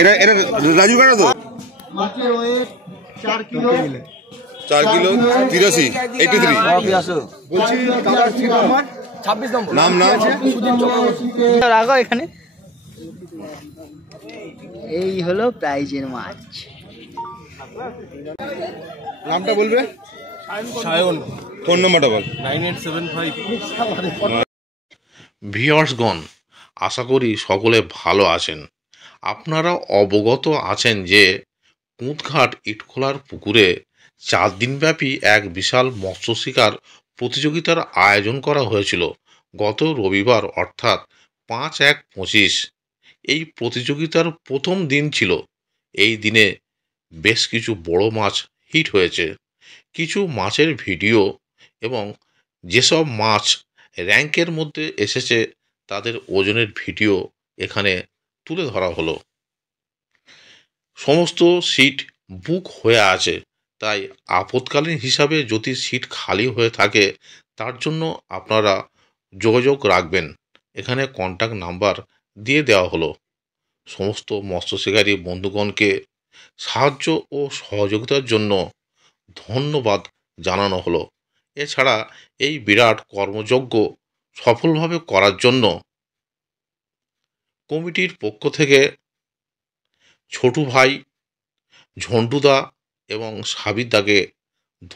এটা এটা রাজু কাটা তো 4 কিলো 83 নাম রাখো এখানে। এই হলো প্রাইজের মাছ। নামটা বলবে? সায়ন। ফোন নাম্বারটা বল। 9875। ভিউয়ার্সগণ, আশা করি সকলে ভালো আছেন। আপনারা অবগত আছেন যে কুঁদঘাট ইটখোলার পুকুরে 4 দিনব্যাপী এক বিশাল মৎস্য শিকার প্রতিযোগিতার আয়োজন করা হয়েছিল গত রবিবার অর্থাৎ 5/1/25। এই প্রতিযোগিতার প্রথম দিন ছিল। এই দিনে বেশ কিছু বড় মাছ হিট হয়েছে। কিছু মাছের ভিডিও এবং যেসব মাছ র্যাঙ্কের মধ্যে এসেছে তাদের ওজনের ভিডিও এখানে তুলে ধরা হলো। সমস্ত সিট বুক হয়ে আছে, তাই আপৎকালীন হিসাবে যদি সিট খালি হয়ে থাকে তার জন্য আপনারা যোগাযোগ রাখবেন। এখানে কন্ট্যাক্ট নাম্বার দিয়ে দেওয়া হলো। সমস্ত মৎস্য শিকারী বন্ধুগণকে সাহায্য ও সহযোগিতার জন্য ধন্যবাদ জানানো হলো। এছাড়া এই বিরাট কর্মযজ্ঞ সফলভাবে করার জন্য কমিটির পক্ষ থেকে ছোটু ভাই, ঝন্টুদা এবং সাবিরদাকে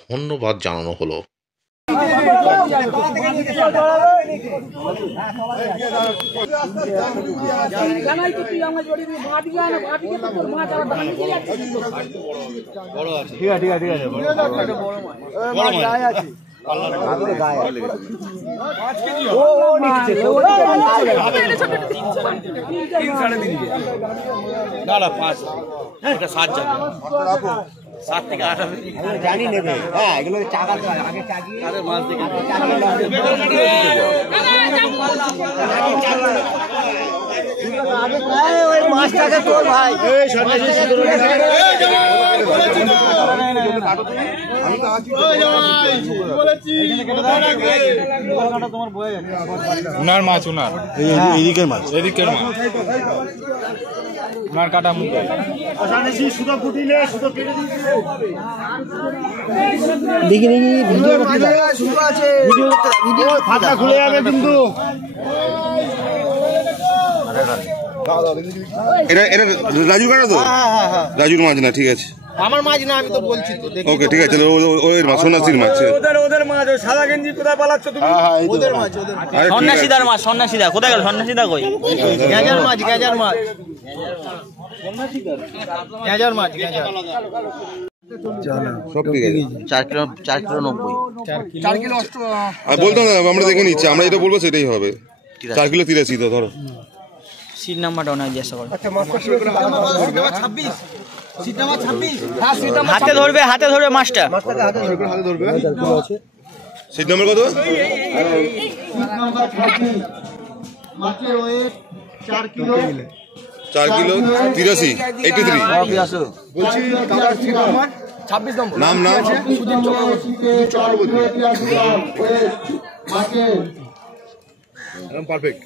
ধন্যবাদ জানানো হলো। জানি নেবে। হ্যাঁ, এগুলো চাকা আগে চাগিয়ে মাছ দেখে ওই মাছটাকে তোর ভাই উনার মাছ, উনার এদিকের মাছ, এদিকের মাছ উনার কাটা মুখ দেখি দেখি ভিডিও আছে, ভিডিও ফাটা খুলে যাবে কিন্তু। এটা এটা রাজু কাটা তো? রাজুর মাছ না, ঠিক আছে। আমার মাছ না, আমি তো বলছি তো। ওকে, ঠিক আছে। ওর মাছ, সন্ন্যাসীর মাছ। ওদের মাছ। সাদা গেঞ্জি কোথায় পালাচ্ছ তুমি? ওদের মাছ, সন্ন্যাসীদার মাছ। সন্ন্যাসীদা কোথায় গেল? সন্ন্যাসীদা কই? গেজার মাছ, গেজার মাছ, গেজার মাছ, গেজার সব ঠিক আছে। 4 কিলো 90। 4 কিলো আর বলতাম না, আমরা দেখে নিচ্ছি, আমরা যেটা বলবো সেটাই হবে। 4 কিলো 83 তো ধরো। সিট নাম্বারটা অনেক জিজ্ঞাসা করো। হাতে ধরবে, হাতে ধরবে মাছটা। সিট নাম্বার কত? 4 কিলো 83 83। নাম পারফেক্ট।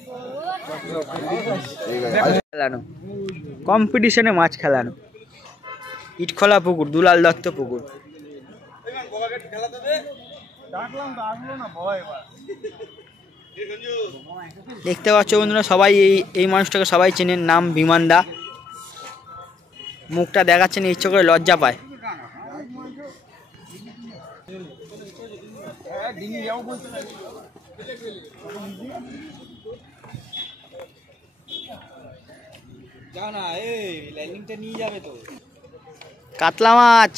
খেলানো কম্পিটিশনে মাছ খেলানো। ইটখোলা পুকুর, দুলাল দত্ত পুকুর। দেখতে পাচ্ছ বন্ধুরা, সবাই এই মানুষটাকে সবাই চেনেন। নাম বিমান দা। মুখটা দেখাচ্ছেন, ইচ্ছে করে লজ্জা পায়। কাতলা মাছ,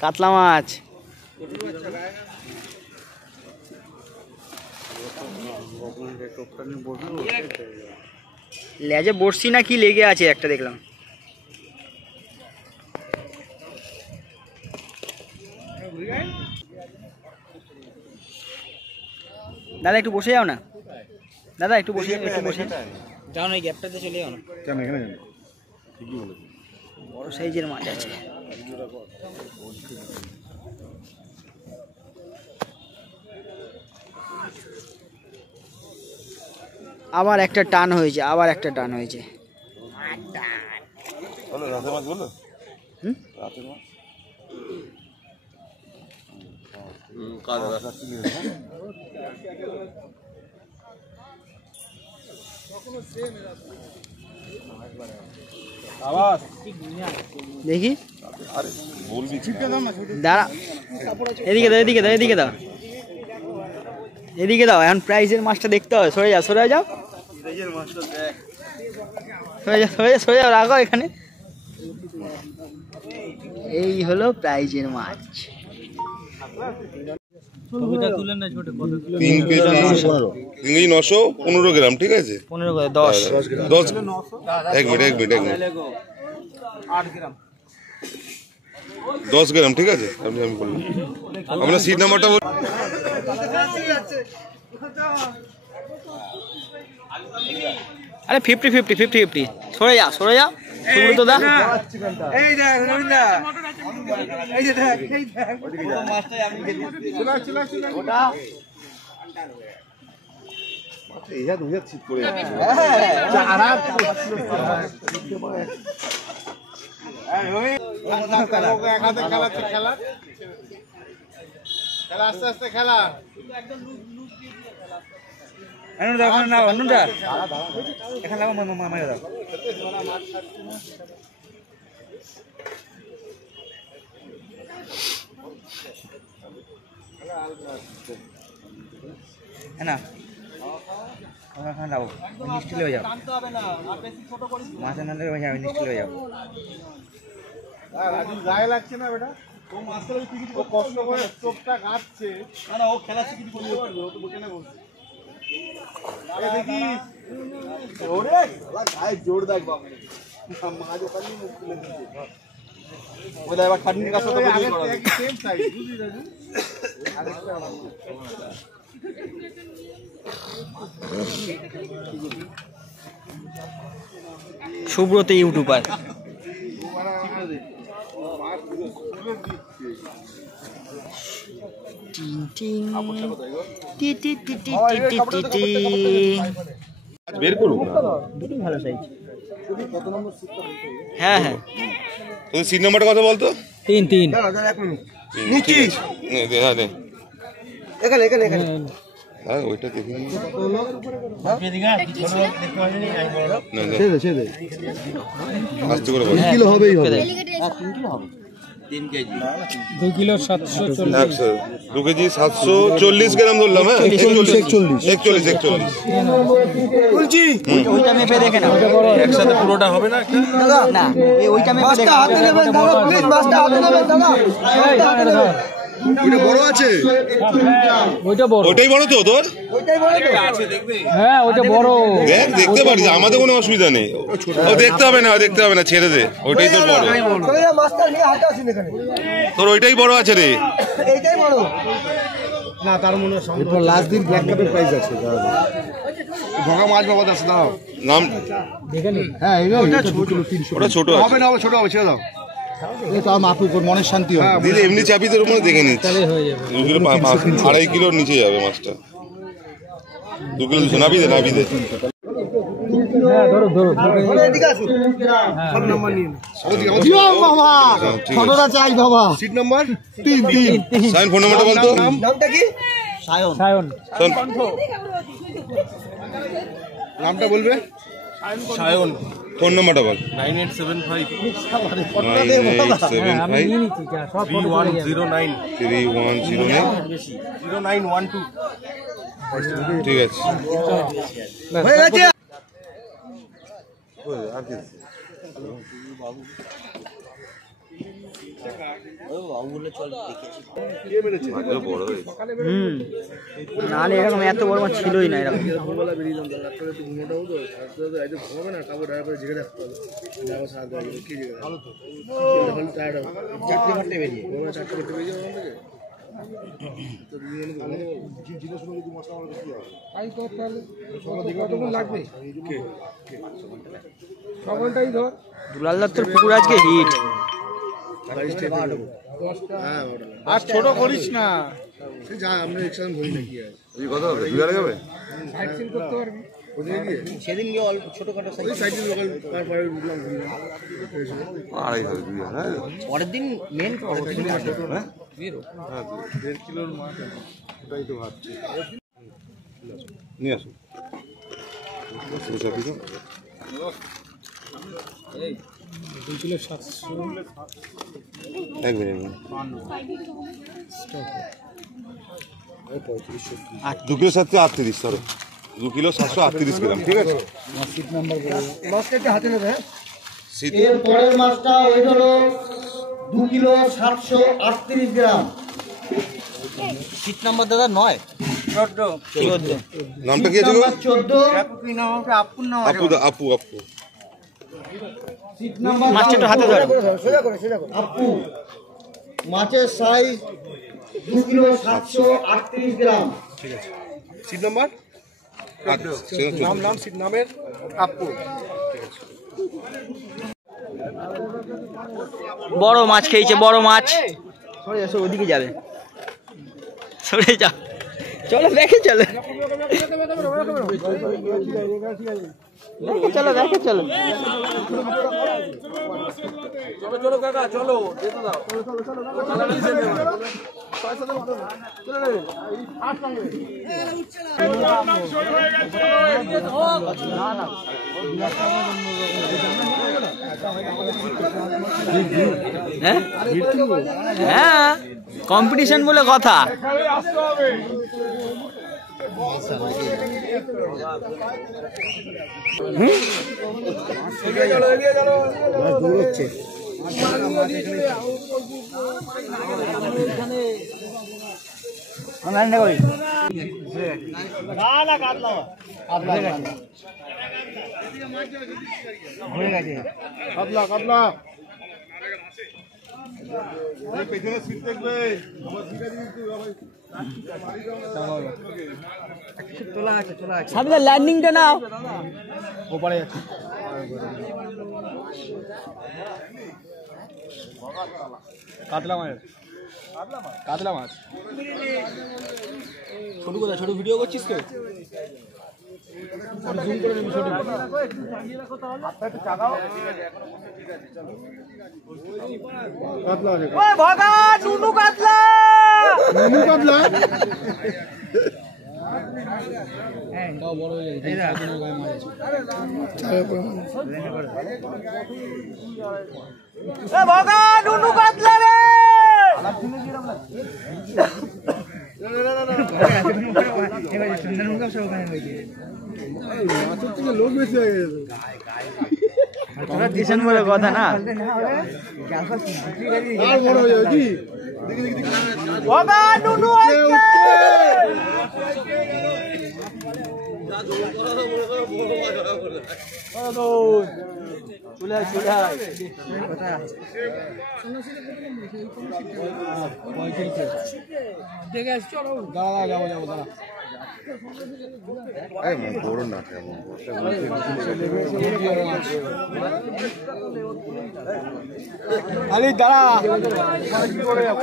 কাতলা মাছ। লেজে বড়শি না কি লেগে আছে একটা, দেখলাম। দাদা একটু বসে যাও না, দাদা একটু বসে যাও না, এই গ্যাপটাতে চলে যাও না। কেন এখানে বড় সাইজের মাছ আছে। আবার একটা টান হয়েছে, আবার একটা টান হয়েছে। দেখি দাঁড়া, এদিকে দাও, এদিকে দাও, এদিকে দাও, এদিকে দাও। এখন প্রাইজের মাছটা দেখতে হবে। সরে যাও, সরে যাও, সরে যাও, সরে যাও, সরে যাও, রাখো এখানে। এই হলো প্রাইজের মাছ। 3 কেজি 915 গ্রাম, ঠিক আছে? 15 করে 10 10 এক মিনিট 10 গ্রাম, ঠিক আছে? আমি বললাম আপনার সিট নাম্বারটা বল। আরে 50-50 সরে যা, সরে যা, সুব্রত দা। এই দেখ রবীন্দ্র, এই যে দেখ, এই দেখ মাছটাই আমি খেয়ে দিয়েছি। চলে ওটা এইটা দুইটা ঠিক করে চারা এই ওই এক হাতে খেলাচ্ছে, খেলা আস্তে আস্তে খেলা। এখানে দাও, এখানে নাও, অন্যটা এখানে নাও, মামা দাও। না ওখানে দাও, মিষ্টি হয়ে যাও, মাছ না হয়ে যাবে, মিষ্টি হয়ে যাও। গায়ে লাগছে না বেটা, ও মাছটা ও কষ্ট করে চোখটা কাটছে। না ও খেলা শিখি বলতে পারবে, ও তো বসে না বলছে। দেখি ওরে গায়ে জোর দেখ বাবা, মাছ ওখানে মুখ খুলে দিচ্ছে। ওই এবার খাটনির কাছে তো বুঝি করা একই সেম সাইজ, বুঝলি রাজু? আরেকটা সুব্রত ইউটিউবার। বের করুন দুটোই ভালো সাইজ। হ্যাঁ হ্যাঁ, তোর সিট নাম্বারটা কথা বলতো। 3 নিচে হ্যাঁ নে, এখানে এখানে এখানে হ্যাঁ ওইটা দেখি না, আস্তে করে বল। কিলো হবেই হবে, 2 কিলো 740। 2 কেজি 740 গ্রাম ধরলাম। হ্যাঁ 41 বলছি ওইটা মেপে দেখে না, একসাথে পুরোটা হবে না দাদা? না ওইটা মেপে দেখে। হাতে নেবেন দাদা, প্লিজ মাছটা হাতে নেবেন দাদা। ওটা বড় আছে, ওটাই বড় তো তোর? ওইটাই বড় তো আছে, দেখবে? হ্যাঁ ওইটা বড়। দেখ, দেখতে পারিস, আমাদের কোনো অসুবিধা নেই। ও দেখতে হবে না, দেখতে হবে না, ছেড়ে দে, ওইটাই তোর বড়। চলে যা, মাছটা নিয়ে হাতে আসেন এখানে, তোর ওইটাই বড় আছে রে। এইটাই বড় না। তার মনে হয় এরপর লাস্ট দিন ব্ল্যাক কাপের প্রাইস আছে ভগা মাছ বাবা আছে দাও নাম। হ্যাঁ ওটা ছোট, 300 ওটা ছোট হবে না, ছোট হবে, ছেড়ে দাও। এই তো মাপু কর, মনের শান্তি হবে। দিদি এমনি চাপি তোর উপরে দেখে নিচ্ছি, 2 কিলো 2.5 কিলোর নিচে যাবে মাছটা। 2 কিলো নাবি দে, নাবি দে। এদিকে আসুন, সব নাম্বার নিন। দিও বাবা, ছোটটা চাই বাবা। সিট নাম্বার 3 সাইন, ফোন নাম্বারটা বল তো। নামটা কি? সায়ন। নামটা বলবে? সায়ন। ফোন নাম্বারটা বল। 9875 3109 0912 ঠিক আছে। হয়ে গেছে। নাহলে এরকম এত বড় মাছ ছিলই না এরকম। দুলালদার তোর পুকুর আজকে হিট। আর ছোট করিস না, যা আমরা একসাথে ধরি না। কি আছে কত হবে? 2 আর যাবে? সাইড সিন করতে পারবি? সেদিন গিয়ে অল্প ছোটখাটো সাইকেল লোকাল তারপরে উঠলাম আড়াই হবে 2,000 পরের দিন মেন হ্যাঁ 1.5 কিলোর মাছ ওটাই তো ভাবছি নিয়ে আসুন চাবি তো 2 কিলো 700 এক মিনিট 2 কিলো 738 সরি 2 কিলো 738 গ্রাম ঠিক আছে সিট নাম্বার মাছটা একটু হাতে নেবে সিট এর পরের মাছটা ওয়েট হলো 2 কিলো 738 গ্রাম। সিট নাম্বার দাদা 9 নামটা কি আছে গো? 14 আপু আপু আপু সিট নাম্বার মাছটা একটু হাতে ধরো। আপু মাছের সাইজ 2 কিলো 738 গ্রাম। সিট নাম্বার নাম সিট নামের আপু বড় মাছ খেয়েছে, বড় মাছ। সরে এসো, ওদিকে যাবে, সরে যা, চলো দেখে চলো, দেখে চলো, দেখে চলো। চলো কাকা চলো হ্যাঁ হ্যাঁ, কম্পিটিশন বলে কথা। কাতলা কাতলা পেছনে সিট দেখবে সামনে ল্যান্ডিংটা নাও। ওপারে যাচ্ছে কাতলা মাছ কাতলা মাছ ছোট কোথায় ছোট ভিডিও করছিস তো জুম করে নিবি ছোট কাতলা আছে ওই ভগা নুনু কাতলা, নুনু কাতলা তাও বড় হয়ে যায় এ ভগা নুনু কাতলা রে। মাছের থেকে লোক বেশি হয়ে গেছে কম্পিটিশন বলে কথা না। আর বড় হয়ে যাবে কি ভগা নুনু আইছে। চলে আয়, চলে আয়। দাঁড়া যাবো যাবো দাঁড়া বড় না কেমন আলি দাঁড়া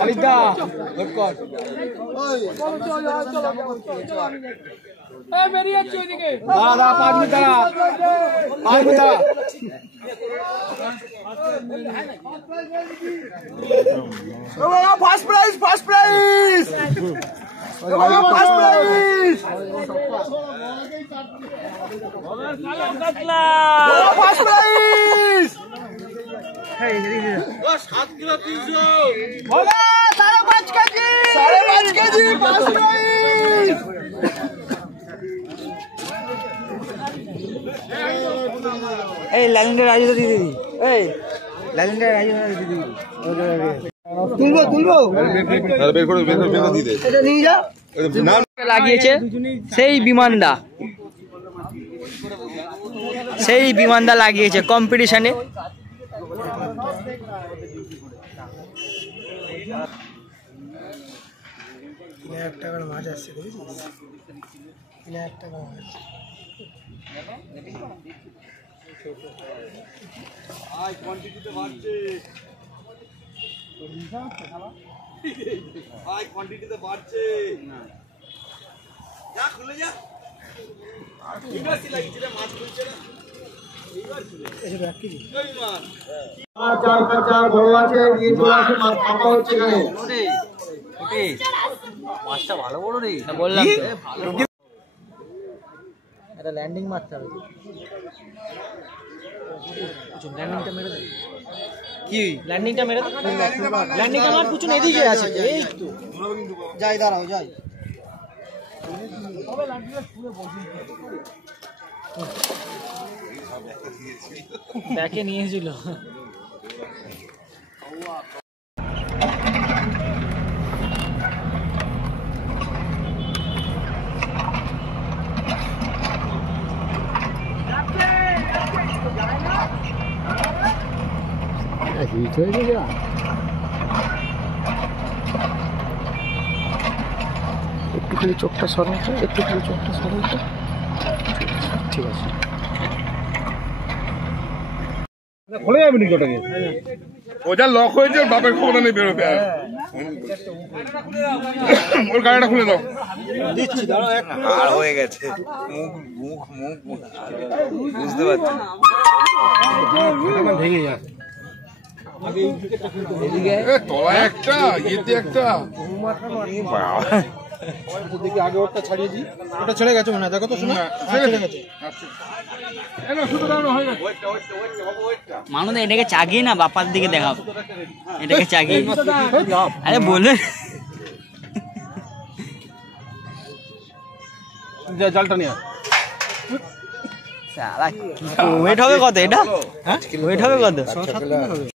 আলি দা কর দাঁড়া 5 মিনিট দাঁড়া 5 মিনিট দাঁড়া first prize first prize first prize first prize 7 kilo 300 5.5 KG, 5.5 KG first prize এই লাইনটা রাজু দিদি, এই লাইনটা রাজু দিদি, তুলবো তুলবো, বের করে দিয়ে দে এটা নিয়ে যা। না লাগিয়েছে সেই বিমানদা, সেই বিমানদা লাগিয়েছে কম্পিটিশনে। মাছ আসছে বুঝেছিস কোয়ান্টিটিতে বাড়ছে কোয়ান্টিটিতে বাড়ছে যা খুলে যা চার বড় আছে নিয়ে চলে আসে, মাছ ফাঁকা হচ্ছে এখানে। মাছটা ভালো বড় রে, বললাম একটা ল্যান্ডিং মারতে হবে। ল্যান্ডিংটা মেরে দে, কি ল্যান্ডিংটা মেরে দে, ল্যান্ডিংটা আমার পিছনে এদিকে আছে, এই তো যাই, দাঁড়াও যাই। ব্যাকে নিয়েছিল। একটুখানি চোখটা সরাতে, একটুখানি চোখটা সরাতে। ঠিক আছে, খুলে যাবে নাকি ওটাকে? ও যা লক হয়েছে, ওর বাপের খবর নেই বেরোতে। ওর গাড়িটা খুলে দাও। দিচ্ছি, দাঁড়াও এক মিনিট। আর হয়ে গেছে, মুখ বুঝতে পারছি। ভেঙে যায়। তলায় একটা, ইয়েতে একটা। দেখি আগে ওটা ছাড়িয়ে দিই। ওটা ছেড়ে গেছে মনে হয়, দেখো তো শোনা, ছেড়ে গেছে। মানুষ এটাকে চাগিয়ে না বাপার দিকে দেখাও, এটাকে চাগিয়ে। আরে বলবে জালটা নিয়ে ওয়েট হবে কত এটা? হ্যাঁ ওয়েট হবে কত?